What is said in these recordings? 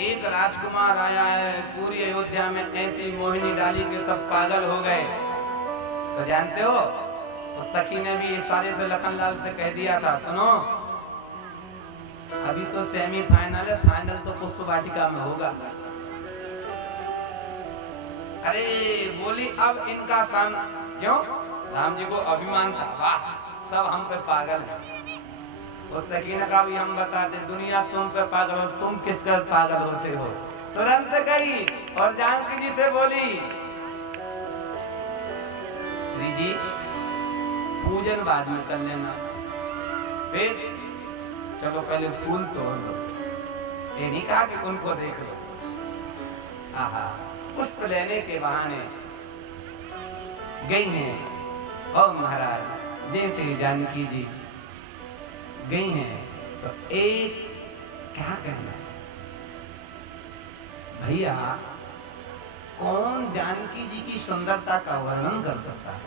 एक राजकुमार आया है, पूरी अयोध्या में ऐसी मोहिनी डाली के सब पागल हो गए। तो जानते हो, तो सखी ने भी इशारे से लखनलाल से कह दिया था, सुनो अभी तो सेमीफाइनल है, फाइनल तो पुष्प वाटिका में होगा। अरे बोली अब इनका सामना, क्यों? राम जी को अभिमान था, वाह सब हम पे पागल है। उस सखी ने कहा भी हम बताते, दुनिया तुम पे पागल हो, तुम किस कर पागल होते हो। तुरंत गई और जानकी जी से बोली, श्री जी पूजन बाद में कर लेना, फिर चलो पहले फूल तोड़ लो। ये नहीं कहा कि उनको देख लो। आहा, पुष्प लेने के बहाने गई हैं और महाराज जैसे जानकी जी गई हैं तो एक क्या कहना है भैया, कौन जानकी जी की सुंदरता का वर्णन कर सकता है।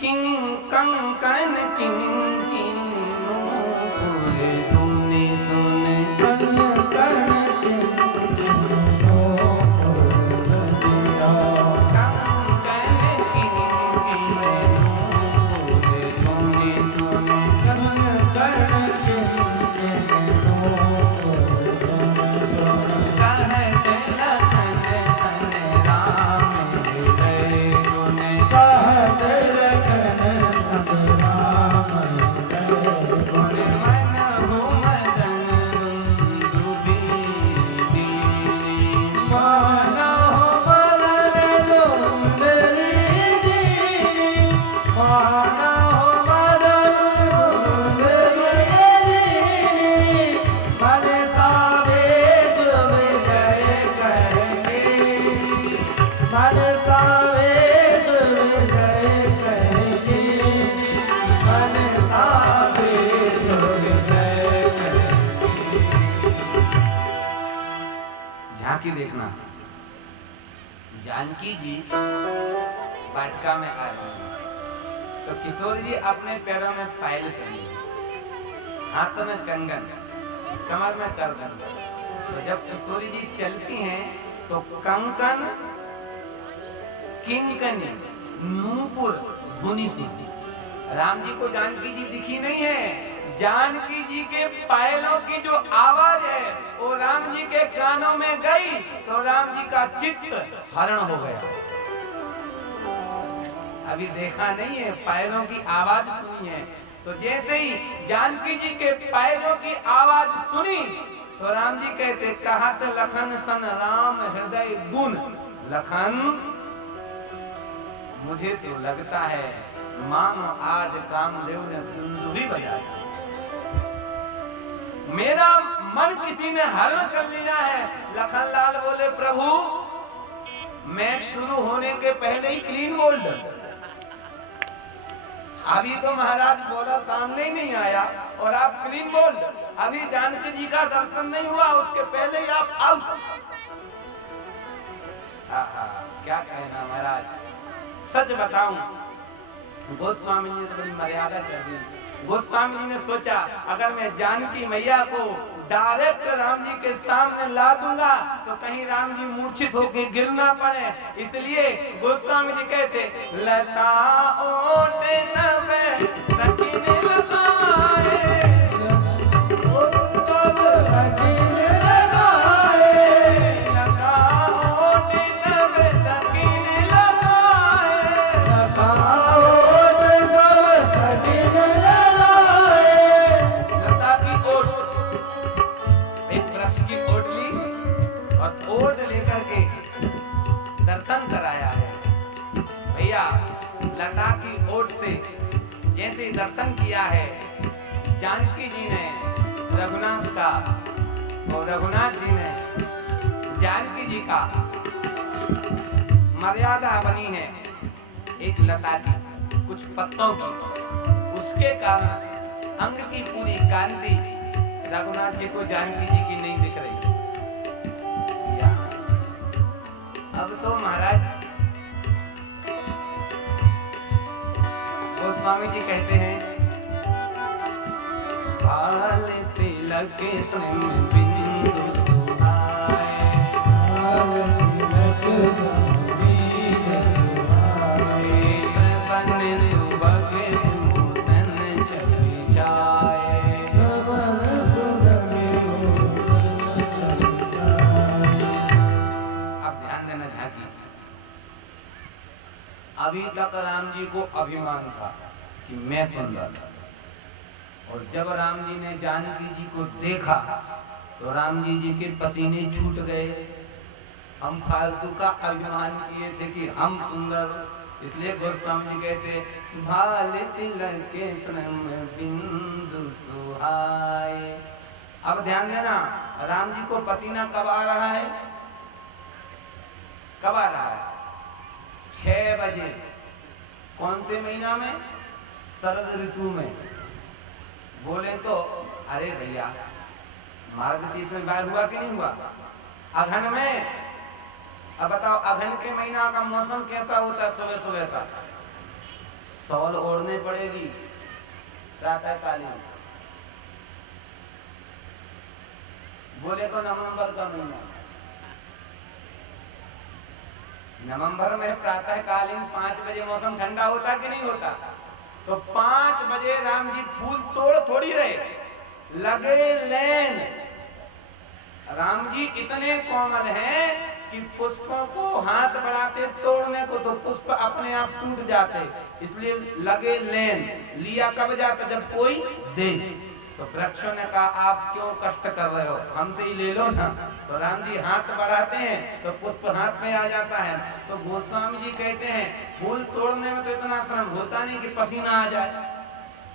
किं कंकन किं किं पूरे तूने सुने कंकन देखना। जानकी जी वाटिका में आ रही तो किशोर जी अपने पैरों में पायल पहनी, हाथों में कंगन, कमर में करदन। तो जब किशोरी जी चलती हैं तो कंकन किंकनी नूपुर धुनी सुनती। राम जी को जानकी जी दिखी नहीं है, जानकी जी के पायलों की जो आवाज है वो राम जी के कानों में गई तो राम जी का चित्त हरण हो गया। अभी देखा नहीं है, पायलों की आवाज सुनी है। तो जैसे ही जानकी जी के पायलों की आवाज सुनी तो राम जी कहते, कहत लखन सन राम हृदय गुण। लखन मुझे तो लगता है मानो आज कामदेव ने दुंदुभी बजाई, मेरा मन किसी ने हरण कर लिया है। लखनलाल बोले, प्रभु मैच शुरू होने के पहले ही क्लीन बोल्ड। अभी तो महाराज बोला सामने ही नहीं आया और आप क्लीन बोल्ड। अभी जानकी जी का दर्शन नहीं हुआ, उसके पहले ही आप आउट। क्या कहना महाराज, सच बताऊं गोस्वामी जी ने तो बड़ी मर्यादा कर दी। गोस्वामी जी ने सोचा अगर मैं जानकी मैया को डायरेक्ट राम जी के सामने ला दूंगा तो कहीं राम जी मूर्छित होकर गिरना पड़े, इसलिए गोस्वामी जी कहते, लता ओटे नवे सकीने लगाए, सब सकीने लगाए, लता ओटे नवे सकीने लगाए, लता ओटे सब सकीने लगाए। लता की ओट, एक वृक्ष की ओट ली और ओट लेकर के दर्शन कराया है। भैया लता की ओट से जैसे दर्शन किया है जानकी जी ने रघुनाथ का और रघुनाथ जी ने जानकी जी का, मर्यादा बनी है एक लता की, कुछ पत्तों की, उसके कारण अंग की पूरी कांति रघुनाथ जी को जानकी जी की नहीं दिख रही। अब तो महाराज गोस्वामी जी कहते हैं, बाल तिलक बिंदु अभी तक राम जी को अभिमान था कि मैं सुंदर, और जब राम जी ने जानकी जी को देखा तो राम जी के पसीने छूट गए। हम फालतू का अभिमान किए थे कि हम सुंदर, इसलिए गोस्वामी जी कहते भाल तिलक के बिंदु सुहाए। अब ध्यान देना, राम जी को पसीना कब आ रहा है? कब आ रहा है? 6 बजे। कौन से महीना में? शरद ऋतु में। बोले तो अरे भैया मार्गशीर्ष में बाढ़ हुआ कि नहीं हुआ? अघन में। अब बताओ अघन के महीना का मौसम कैसा होता है? सुबह सुबह का शॉल ओढ़ने पड़ेगी प्रातःकालीन। बोले तो नवंबर का महीना, नवंबर में प्रातःकालीन 5 बजे मौसम ठंडा होता कि नहीं होता? तो 5 बजे राम जी फूल तोड़ थोड़ी रहे, लगे लेन। राम जी इतने कोमल हैं कि पुष्पों को हाथ बढ़ाते तोड़ने को तो पुष्प अपने आप टूट जाते, इसलिए लगे लेन। लिया कब जाता? जब कोई दे। तो वृक्षों ने कहा आप क्यों कष्ट कर रहे हो, हमसे ही ले लो ना। तो राम जी हाथ बढ़ाते हैं तो पुष्प हाथ में आ जाता है। तो गोस्वामी जी कहते हैं फूल तोड़ने में तो इतना श्रम होता नहीं कि पसीना आ जाए।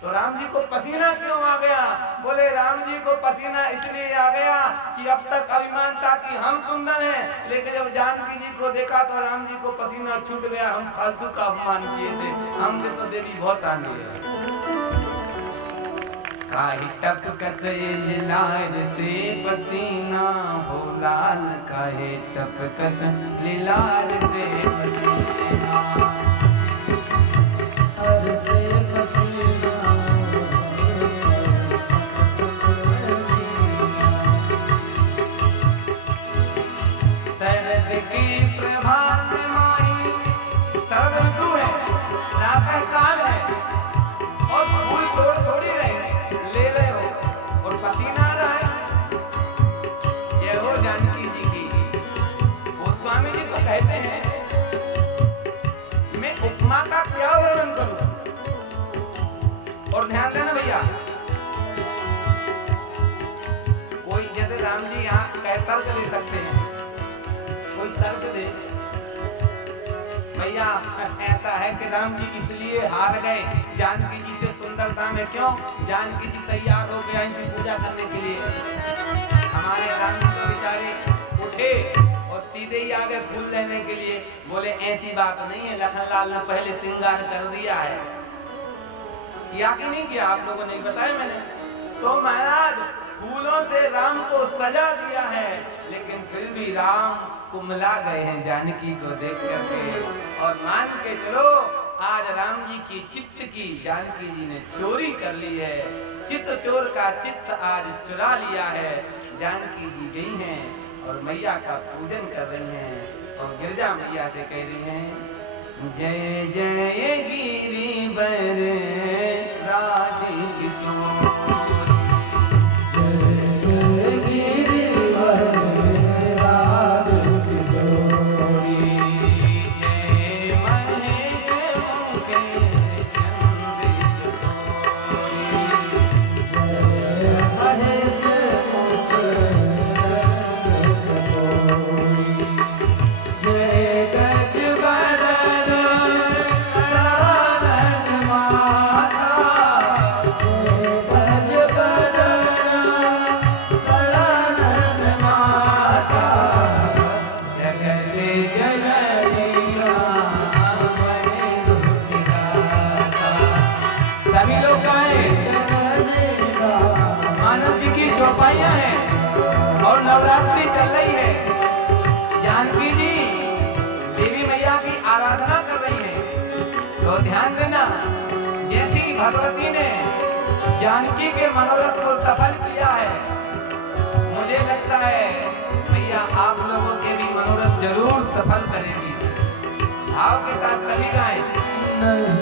तो राम जी को पसीना क्यों आ गया? बोले राम जी को पसीना इसलिए आ गया कि अब तक अभिमान था कि हम सुंदर हैं, लेकिन जब जानकी जी को देखा तो राम जी को पसीना छूट गया। हम फालतू का अपमान किए थे, हमसे तो देवी बहुत आनी है। काहे टपकत लाल से पसीना हो लाल, काहे टपकत लाल से पसीना, हर से पसीना शरद की प्रभात माई। शरद ऋतु है, प्रातः काल है, और फूल तोड़ थोड़ी रहे, ले रहे हो और पसीना आ रहा है। ये हो जानकी जी की। गोस्वामी जी तो कहते हैं मैं उपमा का क्या वर्णन करूं? और ध्यान देना भैया, कोई जैसे राम जी यहाँ तर्क दे सकते हैं, कोई तर्क दे भैया ऐसा है कि राम जी इसलिए हार गए जानकी जी से सुंदरता में। क्यों? जानकी जी तैयार हो गया इनकी पूजा करने के लिए। हमारे राम जी तो बेचारे उठे और सीधे ही आ गए फूल लेने के लिए। बोले ऐसी बात नहीं है, लखनलाल ने पहले श्रृंगार कर दिया है। किया कि नहीं किया? आप लोगों ने बताया मैंने। तो महाराज फूलों से राम को सजा दिया है, लेकिन फिर भी राम कुमला गए हैं जानकी को देख करके। और मान के चलो आज राम जी की चित्त की जानकी जी ने चोरी कर ली है। चित्त चोर का चित्त आज चुरा लिया है। जानकी जी गई हैं और मैया का पूजन कर रही हैं और गिरजा मैया से कह रही हैं जय जय गिरिवर राज किशोर, और नवरात्रि चल रही है। जानकी जी देवी मैया की आराधना कर रही है। तो ध्यान देना, जैसी भगवती ने जानकी के मनोरथ को सफल किया है, मुझे लगता है भैया आप लोगों के भी मनोरथ जरूर सफल करेगी। भाव के साथ सभी गाएं। नहीं